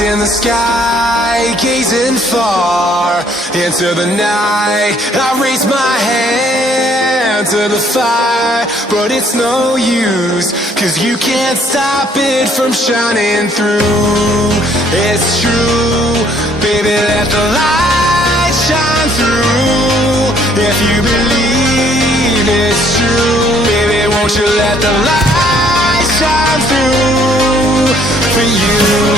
in the sky, gazing far into the night. I raise my hand to the fire, but it's no use, 'cause you can't stop it from shining through. It's true, baby, let the light shine through. If you believe it's true, baby, won't you let the light shine through for you?